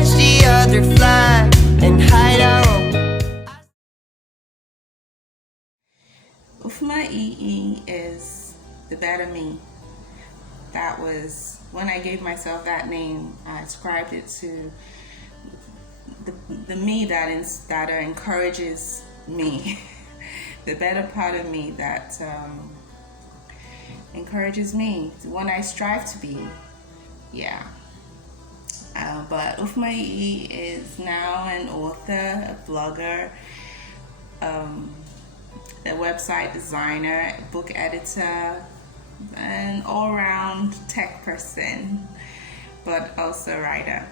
catch the other fly and hide our own. Ufuomaee is the better me. That was when I gave myself that name. I ascribed it to the me that encourages me, the better part of me that encourages me, the one I strive to be. Yeah. But Ufuomaee is now an author, a blogger, a website designer, a book editor, an all-round tech person, but also a writer.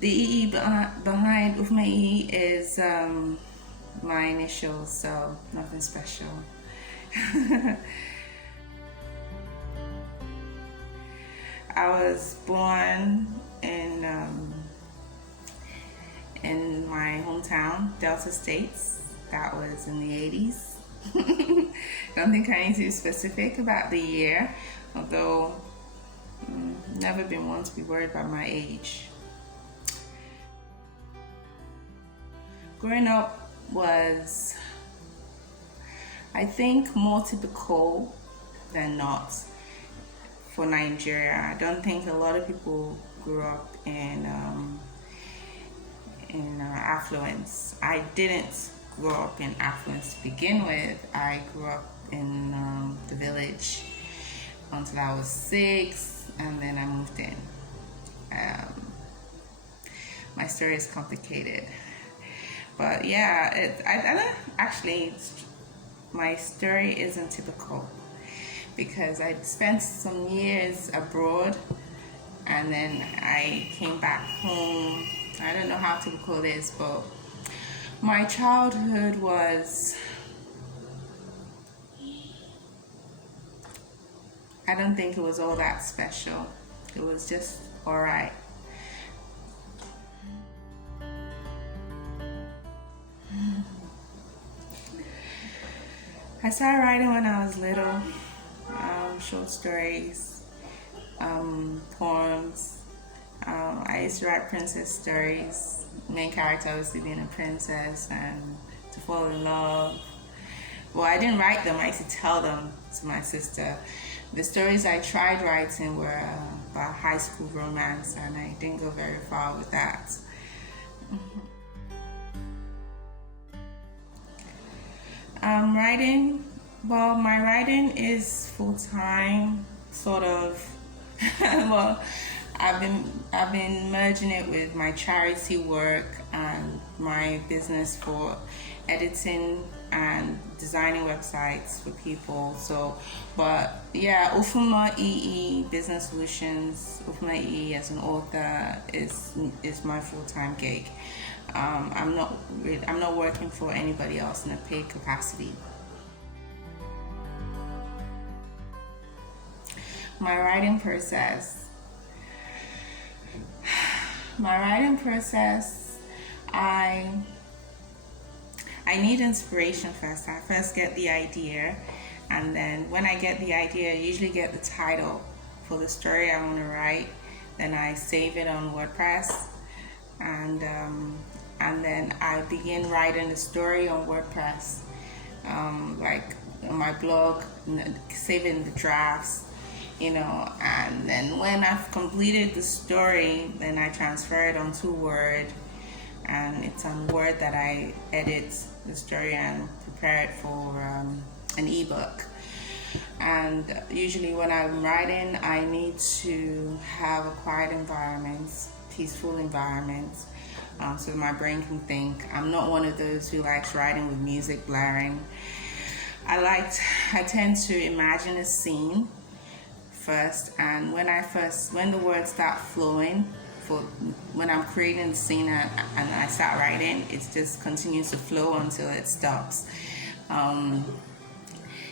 The EE behind Ufuomaee is my initials, so nothing special. I was born in my hometown, Delta States. That was in the 80s. Don't think I need to be specific about the year, although never been one to be worried about my age. Growing up was, I think, more typical than not for Nigeria. I don't think a lot of people grew up in affluence. I didn't grow up in affluence to begin with. I grew up in the village until I was 6, and then I moved in. My story is complicated, but yeah, I don't actually. My story isn't typical because I spent some years abroad, and then I came back home. I don't know how typical it is, but my childhood was, I don't think it was all that special. It was just all right. I started writing when I was little, short stories, poems. I used to write princess stories, main character obviously being a princess and to fall in love. Well, I didn't write them, I used to tell them to my sister. The stories I tried writing were about high school romance, and I didn't go very far with that. Writing, well, my writing is full-time, sort of. Well, I've been merging it with my charity work and my business for editing and designing websites for people. So, but yeah, Ufuomaee Business Solutions, Ufuomaee as an author is my full-time gig. I'm not working for anybody else in a paid capacity. My writing process. I need inspiration first. I first get the idea, and then when I get the idea, I usually get the title for the story I want to write. Then I save it on WordPress, and then I begin writing the story on WordPress, like on my blog, saving the drafts, and then when I've completed the story, then I transfer it onto Word, and it's on Word that I edit the story and prepare it for an ebook. And usually when I'm writing, I need to have a quiet environment, peaceful environment, so my brain can think. I'm not one of those who likes writing with music blaring. I tend to imagine a scene first, and when the words start flowing, when I'm creating the scene and I start writing, it just continues to flow until it stops.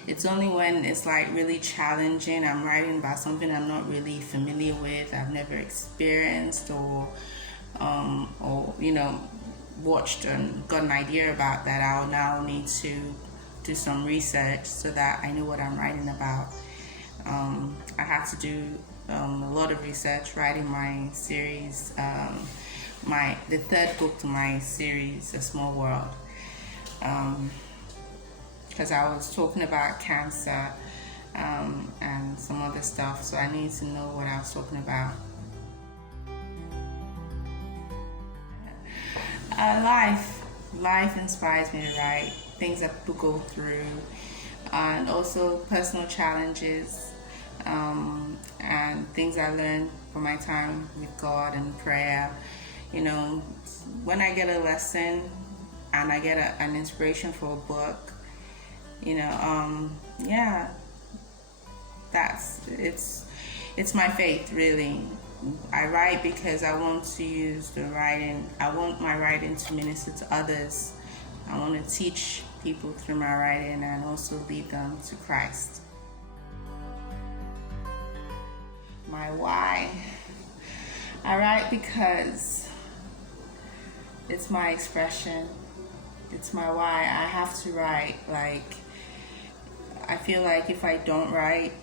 It's only when it's like really challenging, I'm writing about something I'm not really familiar with, I've never experienced or watched and got an idea about, that I'll now need to do some research so that I know what I'm writing about. I had to do a lot of research writing my series, the third book to my series, A Small World, because I was talking about cancer and some other stuff, so I needed to know what I was talking about. Life inspires me to write things that people go through, and also personal challenges, and things I learned from my time with God and prayer. You know, when I get a lesson and I get an inspiration for a book, yeah, it's my faith, really. I write because I want to use the writing. I want my writing to minister to others. I want to teach people through my writing and also lead them to Christ. My why. I write because it's my expression. It's my why. I have to write. Like, I feel like if I don't write,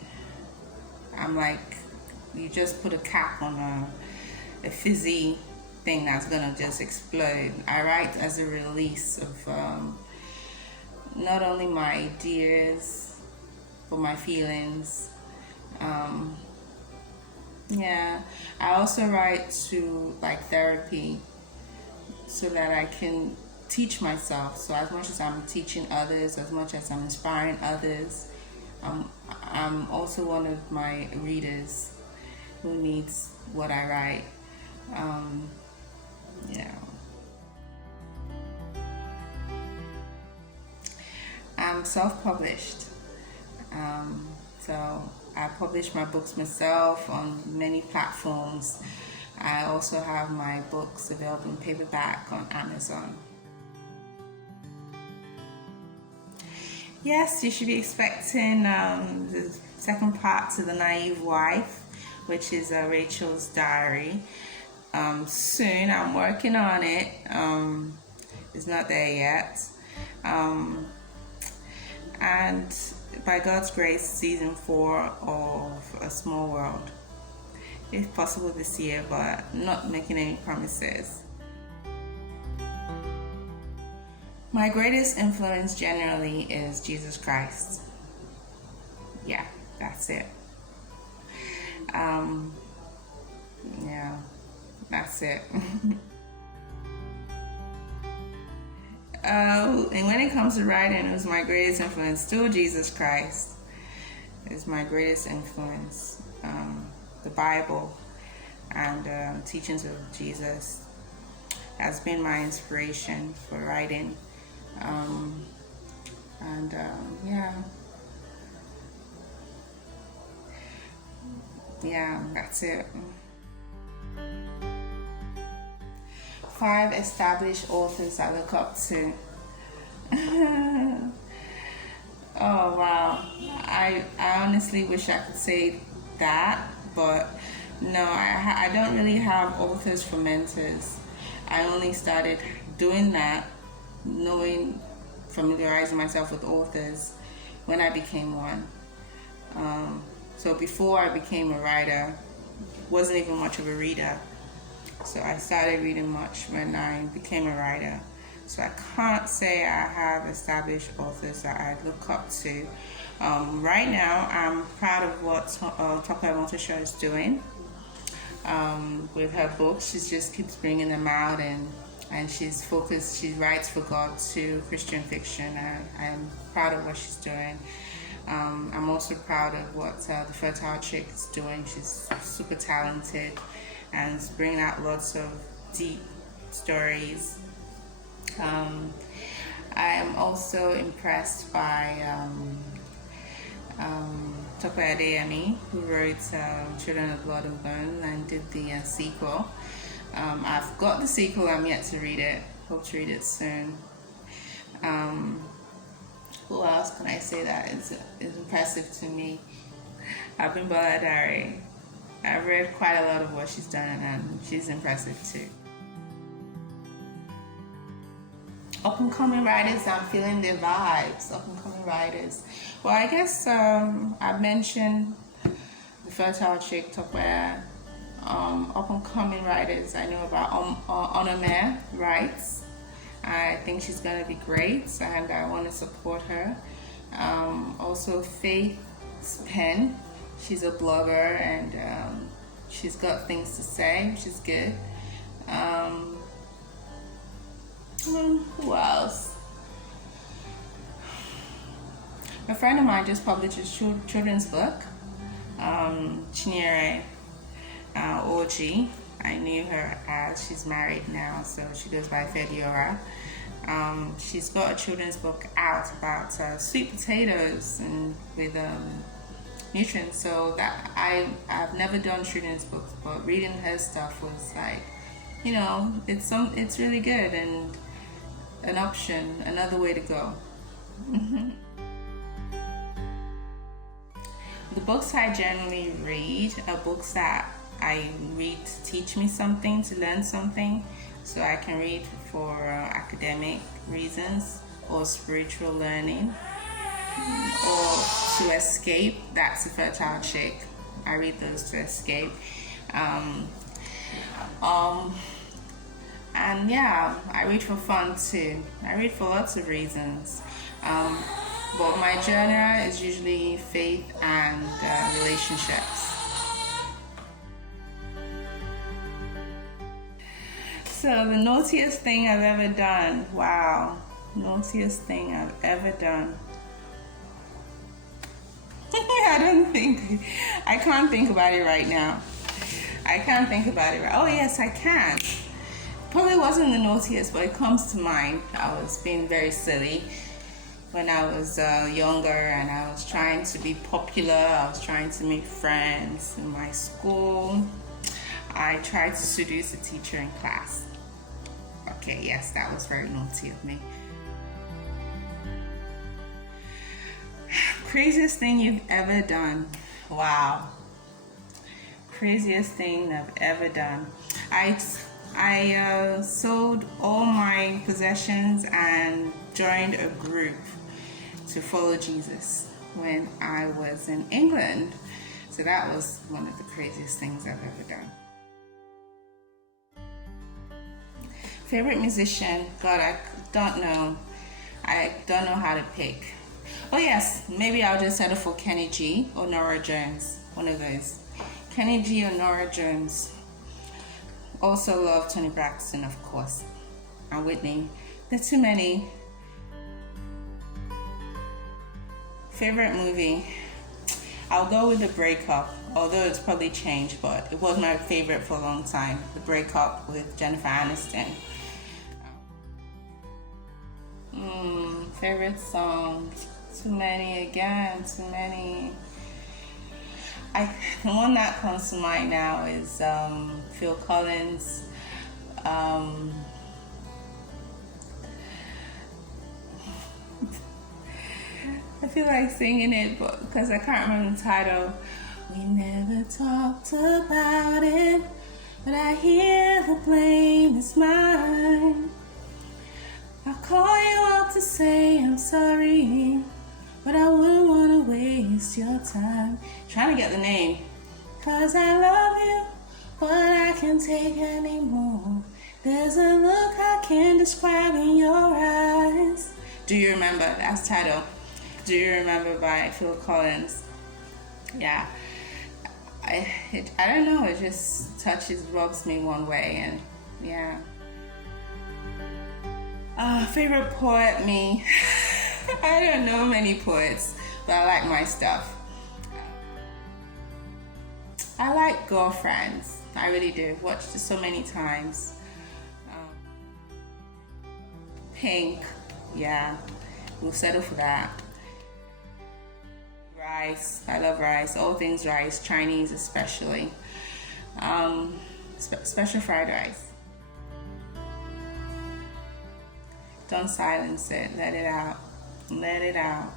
I'm like, you just put a cap on a fizzy thing that's gonna just explode. I write as a release of not only my ideas, but my feelings. Yeah, I also write to like therapy, so that I can teach myself. So as much as I'm teaching others, as much as I'm inspiring others, I'm also one of my readers who needs what I write. I'm self-published, so I publish my books myself on many platforms. I also have my books available in paperback on Amazon. Yes, you should be expecting the second part to The Naive Wife, which is Rachel's diary. Soon. I'm working on it. It's not there yet. And by God's grace, season 4 of A Small World. If possible this year, but I'm not making any promises. My greatest influence generally is Jesus Christ. Yeah, that's it. Yeah, that's it. And when it comes to writing, it was my greatest influence. Still, Jesus Christ is my greatest influence. The Bible and teachings of Jesus has been my inspiration for writing. Yeah, that's it. 5 established authors I look up to. Oh wow, I honestly wish I could say that, but no, I don't really have authors for mentors. I only started doing that, familiarizing myself with authors when I became one. So before I became a writer, wasn't even much of a reader. So I started reading much when I became a writer. So I can't say I have established authors that I look up to. Right now, I'm proud of what Ufuomaee is doing with her books. She just keeps bringing them out, and she's focused. She writes for God too, Christian fiction, and I'm proud of what she's doing. I'm also proud of what the Fertile Chick is doing. She's super talented and is bringing out lots of deep stories. I am also impressed by Ufuomaee, who wrote Children of Blood and Bone and did the sequel. I've got the sequel, I'm yet to read it. Hope to read it soon. Who else can I say that is impressive to me? Abimbola Dare. I've read quite a lot of what she's done, and she's impressive too. Up-and-coming writers, I'm feeling their vibes. Up-and-coming writers. Well, I guess I mentioned Fertile Chick talk about up and coming writers. I know about Ufuomaee writes. I think she's gonna be great, and I want to support her. Also, Faith's Pen. She's a blogger, and she's got things to say, which is good. Who else? A friend of mine just published a children's book. Chinyere Oji. I knew her as she's married now, so she goes by Fediora. She's got a children's book out about sweet potatoes and with nutrients. So that I've never done children's books, but reading her stuff was like, you know, it's really good and an option, another way to go. The books I generally read are books that I read to teach me something, to learn something. So I can read for academic reasons or spiritual learning or to escape. That's a Fertile Chick. I read those to escape. And yeah, I read for fun too. I read for lots of reasons. But my genre is usually faith and relationships. So the naughtiest thing I've ever done. Wow, naughtiest thing I've ever done. I can't think about it right now. Oh yes, I can. Probably wasn't the naughtiest, but it comes to mind. I was being very silly when I was younger, and I was trying to be popular. I was trying to make friends in my school. I tried to seduce a teacher in class. Okay, yes, that was very naughty of me. Craziest thing you've ever done. Wow. Craziest thing I've ever done. I sold all my possessions and joined a group to follow Jesus when I was in England. So that was one of the craziest things I've ever done. Favorite musician? God, I don't know. I don't know how to pick. Oh yes, maybe I'll just settle for Kenny G or Nora Jones. One of those. Kenny G or Nora Jones. Also love Tony Braxton, of course. And Whitney. There's too many. Favorite movie? I'll go with The Breakup, although it's probably changed, but it was my favorite for a long time. The Breakup with Jennifer Aniston. Favorite song? Too many again, too many. The one that comes to mind now is Phil Collins. I feel like singing it, but because I can't remember the title. We never talked about it, but I hear the blame is mine. I'll call you up to say I'm sorry, but I wouldn't want to waste your time. Trying to get the name. 'Cause I love you, but I can't take anymore. There's a look I can't describe in your eyes. Do you remember? That's the title. Do you remember by Phil Collins? Yeah. I don't know. It just rubs me one way, and yeah. Favorite poet? Me. I don't know many poets, but I like my stuff. I like Girlfriends. I really do. Watched it so many times. Pink. Yeah. We'll settle for that. Rice. I love rice. All things rice. Chinese especially. Special fried rice. Don't silence it. Let it out. Let it out.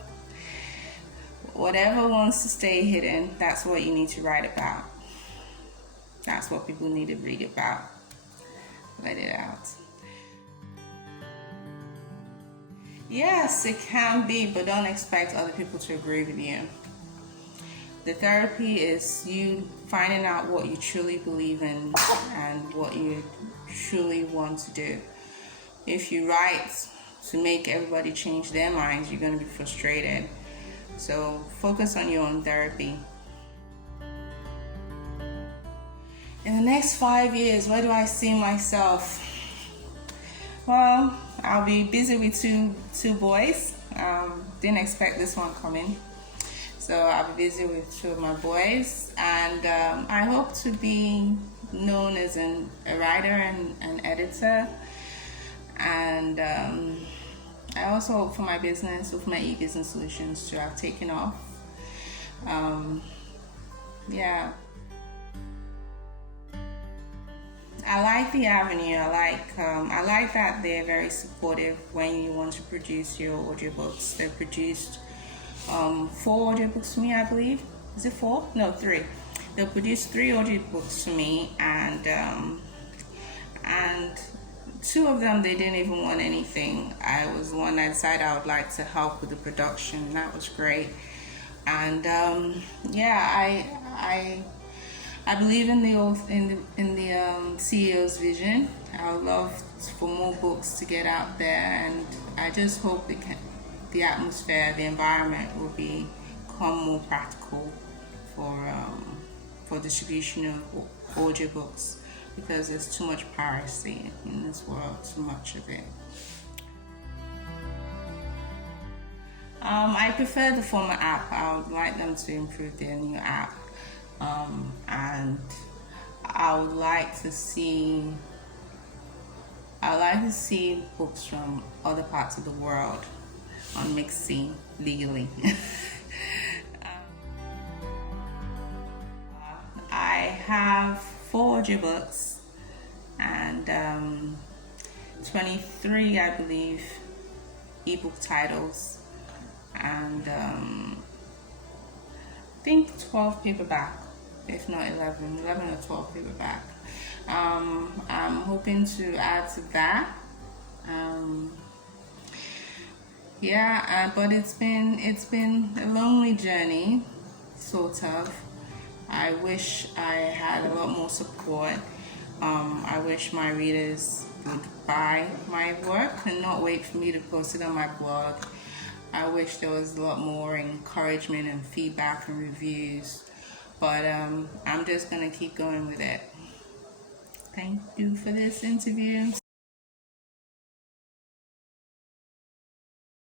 Whatever wants to stay hidden, that's what you need to write about. That's what people need to read about. Let it out. Yes, it can be, but don't expect other people to agree with you. The therapy is you finding out what you truly believe in and what you truly want to do. If you write to make everybody change their minds, you're going to be frustrated. So focus on your own therapy. In the next 5 years, where do I see myself? Well, I'll be busy with two boys. Didn't expect this one coming. So I'll be busy with 2 of my boys, and I hope to be known as a writer and an editor. And I also hope for my business, Ufuomaee Business Solutions, to have taken off. Yeah. I like the avenue. I like that they're very supportive when you want to produce your audiobooks. They've produced 4 audiobooks to me, I believe. Is it 4? No, 3. They produced 3 audiobooks to me, and 2 of them they didn't even want anything. I was the one that decided I would like to help with the production. That was great. And yeah, I believe in the CEO's vision. I would love for more books to get out there, and I just hope the atmosphere, the environment will become more practical for distribution of audiobooks, because there's too much piracy in this world, too much of it. I prefer the former app. I would like them to improve their new app, and I would like to see books from other parts of the world on Mixsie legally. I have 4 audiobooks and 23, I believe, ebook titles, and I think 12 paperback, if not 11 or 12 paperback. I'm hoping to add to that. But it's been a lonely journey, sort of. I wish I had a lot more support. I wish my readers would buy my work and not wait for me to post it on my blog. I wish there was a lot more encouragement and feedback and reviews, but I'm just gonna keep going with it. Thank you for this interview.